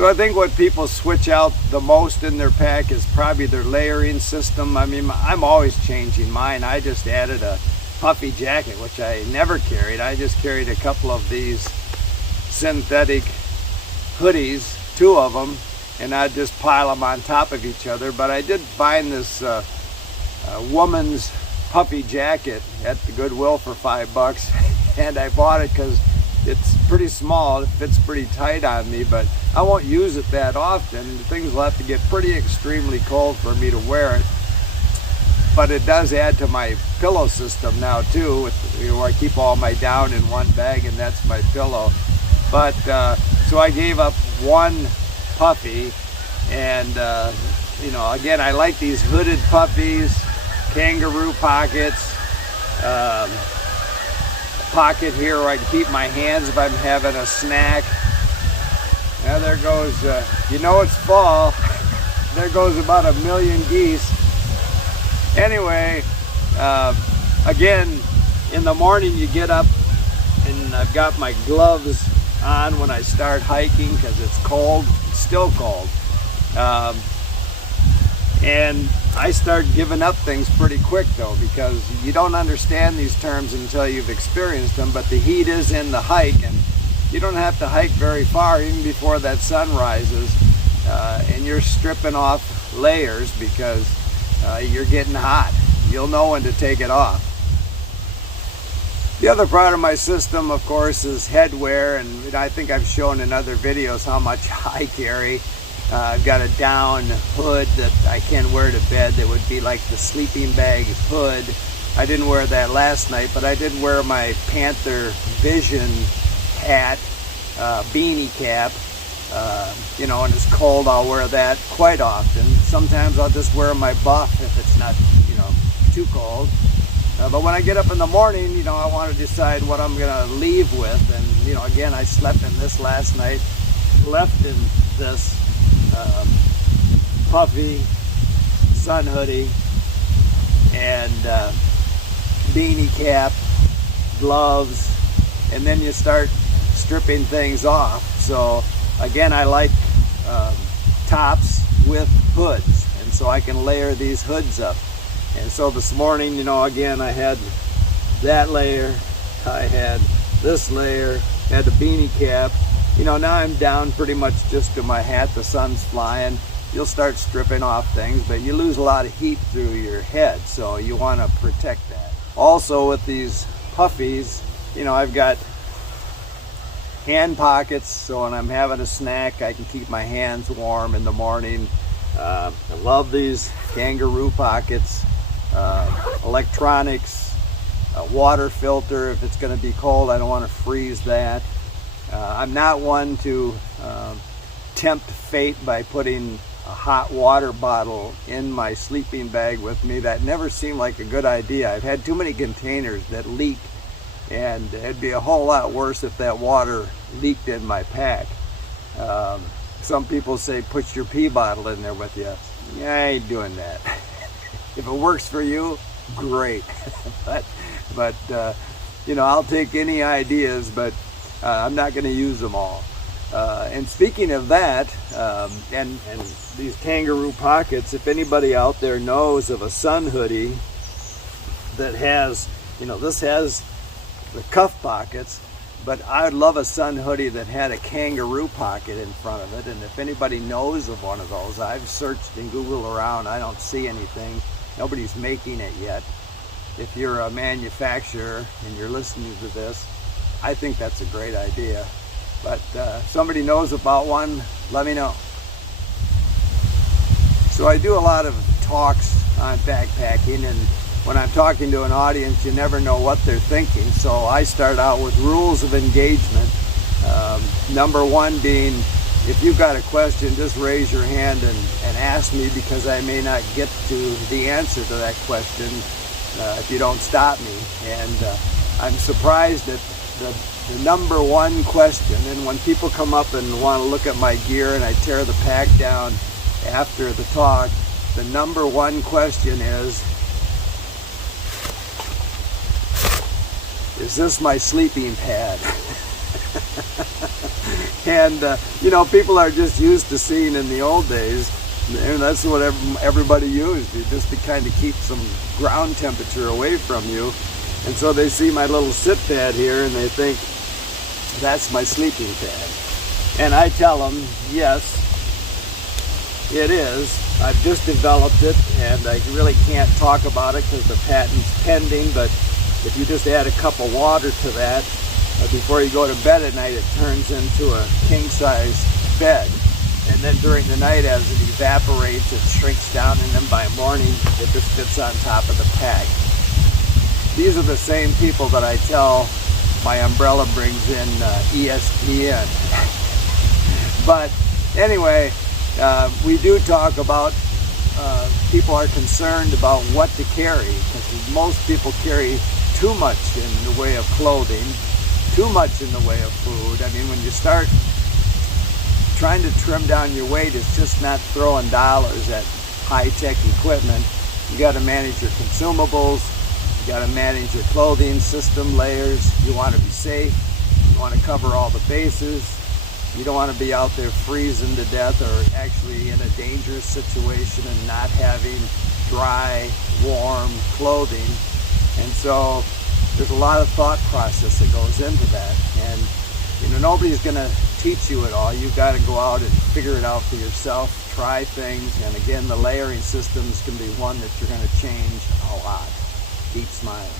So I think what people switch out the most in their pack is probably their layering system. I mean, I'm always changing mine. I just added a puffy jacket, which I never carried. I just carried a couple of these synthetic hoodies, 2 of them, and I'd just pile them on top of each other. But I did find this woman's puffy jacket at the Goodwill for $5, and I bought it because it's pretty small. It fits pretty tight on me, but I won't use it that often. Things will have to get pretty extremely cold for me to wear it. But it does add to my pillow system now too, where I keep all my down in one bag, and that's my pillow. But so I gave up 1 puffy, and you know, again, I like these hooded puffies, kangaroo pockets, pocket here where I can keep my hands if I'm having a snack. Now there goes, you know it's fall, there goes about 1 million geese. Anyway, again, in the morning you get up, and I've got my gloves on when I start hiking because it's cold, it's still cold. And I start giving up things pretty quick though, because you don't understand these terms until you've experienced them, but the heat is in the hike, and you don't have to hike very far even before that sun rises, and you're stripping off layers because you're getting hot. You'll know when to take it off. The other part of my system, of course, is headwear, and I think I've shown in other videos how much I carry. I've got a down hood that I can wear to bed that would be like the sleeping bag hood. I didn't wear that last night, but I did wear my Panther Vision hat, beanie cap. You know, when it's cold, I'll wear that quite often. Sometimes I'll just wear my buff if it's not, you know, too cold. But when I get up in the morning, you know, I want to decide what I'm going to leave with. And, you know, again, I slept in this last night, left in this puffy sun hoodie and beanie cap, gloves, and then you start stripping things off. So again, I like tops with hoods, and so I can layer these hoods up. And so this morning, you know, again, I had that layer, I had this layer, had the beanie cap. You know, now I'm down pretty much just to my hat. The sun's flying. You'll start stripping off things, but you lose a lot of heat through your head, so you want to protect that. Also with these puffies, you know, I've got hand pockets, so when I'm having a snack, I can keep my hands warm in the morning. I love these kangaroo pockets. Electronics, a water filter if it's going to be cold. I don't want to freeze that. I'm not one to tempt fate by putting a hot water bottle in my sleeping bag with me. That never seemed like a good idea. I've had too many containers that leak, and it'd be a whole lot worse if that water leaked in my pack. Some people say put your pee bottle in there with you. Yeah, I ain't doing that. If it works for you, great. but you know, I'll take any ideas, but I'm not going to use them all. And speaking of that, and these kangaroo pockets, if anybody out there knows of a sun hoodie that has, you know, this has the cuff pockets, but I'd love a sun hoodie that had a kangaroo pocket in front of it. And if anybody knows of one of those, I've searched and Googled around, I don't see anything. Nobody's making it yet. If you're a manufacturer and you're listening to this, I think that's a great idea. But if somebody knows about one, let me know. So I do a lot of talks on backpacking, and when I'm talking to an audience, you never know what they're thinking. So I start out with rules of engagement. Number one being, if you've got a question, just raise your hand and ask me, because I may not get to the answer to that question if you don't stop me. And I'm surprised at the number one question. And when people come up and want to look at my gear and I tear the pack down after the talk, the number one question is this my sleeping pad? And you know, people are just used to seeing in the old days, and that's what everybody used, just to kind of keep some ground temperature away from you. And so they see my little sit pad here and they think that's my sleeping pad. And I tell them, yes, it is. I've just developed it, and I really can't talk about it because the patent's pending, but if you just add a cup of water to that before you go to bed at night, it turns into a king-size bed. And then during the night, as it evaporates, it shrinks down, and then by morning, it just fits on top of the pack. These are the same people that I tell my umbrella brings in ESPN. But anyway, we do talk about, people are concerned about what to carry, because most people carry too much in the way of clothing, too much in the way of food. I mean, when you start trying to trim down your weight, it's just not throwing dollars at high-tech equipment. You got to manage your consumables. You got to manage your clothing system layers. You want to be safe. You want to cover all the bases. You don't want to be out there freezing to death or actually in a dangerous situation and not having dry, warm clothing. And so there's a lot of thought process that goes into that. And you know, nobody's going to teach you it all. You've got to go out and figure it out for yourself, try things. And again, the layering systems can be one that you're going to change a lot. Keep smiling.